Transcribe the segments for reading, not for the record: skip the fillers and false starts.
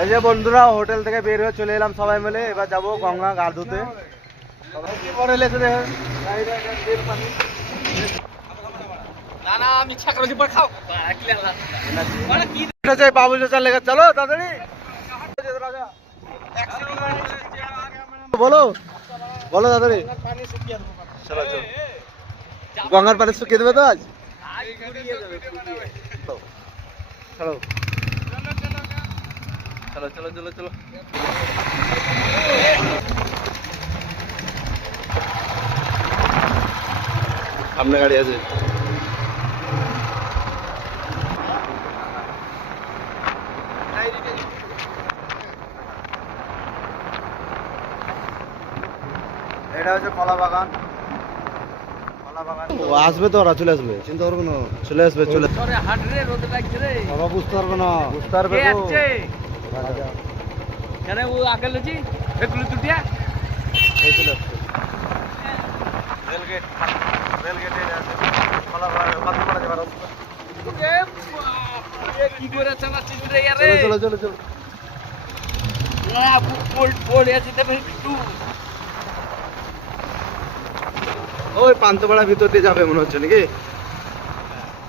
এই যে বন্ধুরা হোটেল থেকে বের হয়ে চলে এলাম সবাই মিলে, এবার যাবো গঙ্গা গা ধুতে। বাবু চাচার লেগে চলো তাড়াতাড়ি। বলো বলো তাড়াতাড়ি। চলো চলো, গঙ্গার পানি শুকিয়ে দেবে তো আজ। চলো চলো চলো চলো চলো। সামনে গাড়ি আছে। এটা হচ্ছে কলা বাগান। কলা বাগান আসবে তো, ওরা চলে আসবে, চিন্তা করবো না, চলে আসবে চলে। বাবা বুঝতে পারবো না, বুঝতে পারবে কেন ও আগে লুচি এগুলো দুটিয়া এই চলে আসছে। রেলগেট রেলগেটে আছে কলা বাগান কত বড় যাবার রাস্তা। কি করে চালাচ্ছিস রে यार? চলো চলো চলো। না বোল্ট বোল্ট আছে তো একটু ওই পান্তেপাড়ার ভিতর দিয়ে যাবে মনে হচ্ছে নাকি?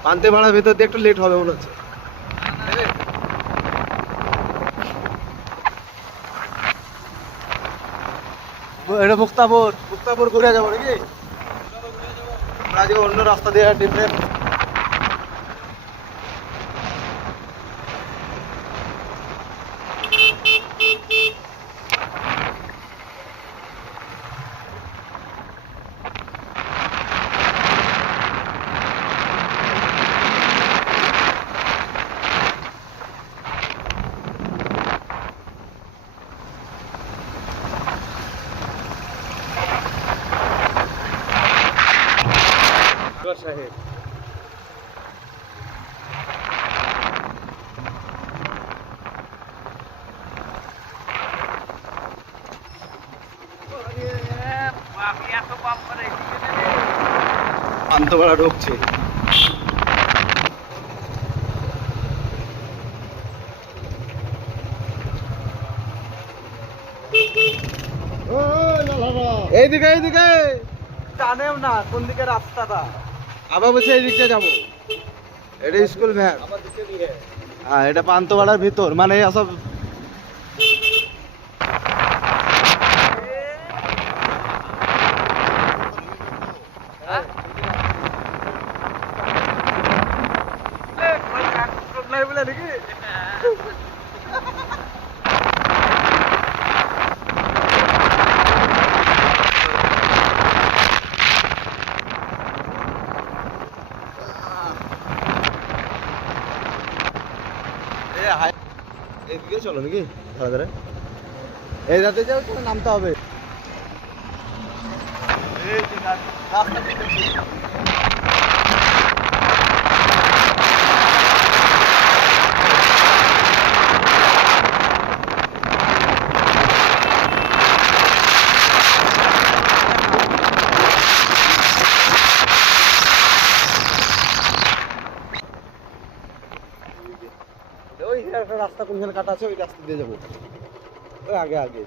পান্তেপাড়ার ভিতর দিয়ে একটু লেট হবে মনে হচ্ছে। এটা মুক্তাপুর, মুক্তাপুর ঘুরে যাবো নাকি? আমরা আজকে অন্য রাস্তা দিয়ে ডিফারেন্ট। সাহেব পান্তেপাড়া ঢুকছে। এইদিকে এইদিকে জানেও না কোন দিকে রাস্তাটা। আবার বলছে এই দিকটা যাবো, এটা স্কুল ভ্যান। হ্যাঁ এটা পান্তেপাড়ার ভিতর, মানে সব এদিকে চলো নাকি ধরে ধরে এই রাতে যাও, তো নামতে হবে। ওই একটা রাস্তা কোনখানে কাটা আছে, ওই রাস্তা দিয়ে যাবো, ওই আগে আগে।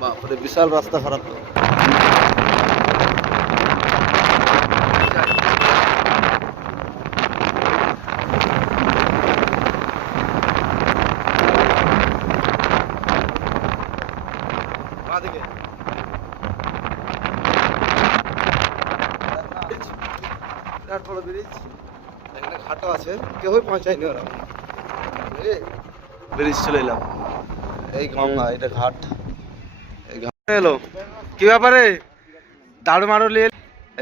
বাপরে বিশাল রাস্তা খারাপ তো। বিরাট বড় ব্রিজ, একটা ঘাটও আছে, কেউই পৌঁছায়নি ওরা। ব্রিজ চলে এলাম, এই গঙ্গা, এটা ঘাট। এই ঘাট এলো কি ব্যাপারে? দাঁড় মারো নিয়ে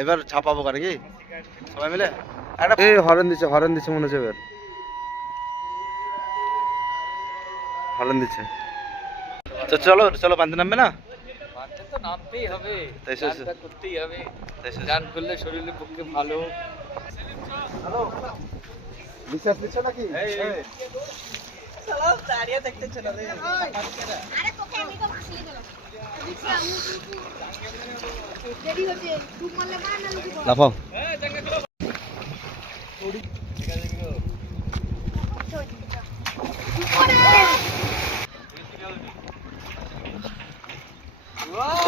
এবার ছাপাবো কার কি সবাই মিলে একটা। এই হরেন দিচ্ছে, হরেন দিচ্ছে মনে হচ্ছে, এবার হরেন দিচ্ছে। তো চলো চলো, পান্তে নামবে না? তো নামতেই হবে, করতেই হবে, গান করলে শরীরের পক্ষে ভালো। হ্যালো বিশ্বাস দিচ্ছ নাকি? দাঁড়িয়ে দেখতে চলো রে। আরে তোকে আমি তো ভাসিয়ে দিলাম। লাফাও।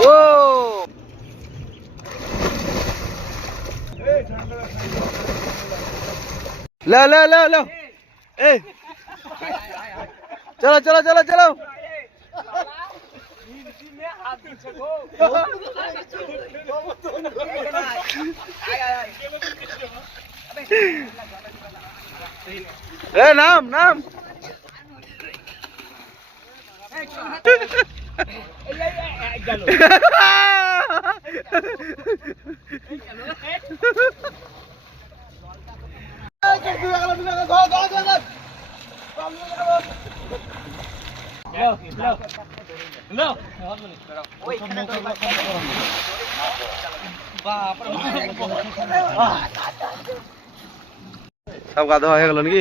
ও लो लो लो लो ए चलो चलो चलो चलो ए नाम नाम सब गाधा হয়ে গেল নাকি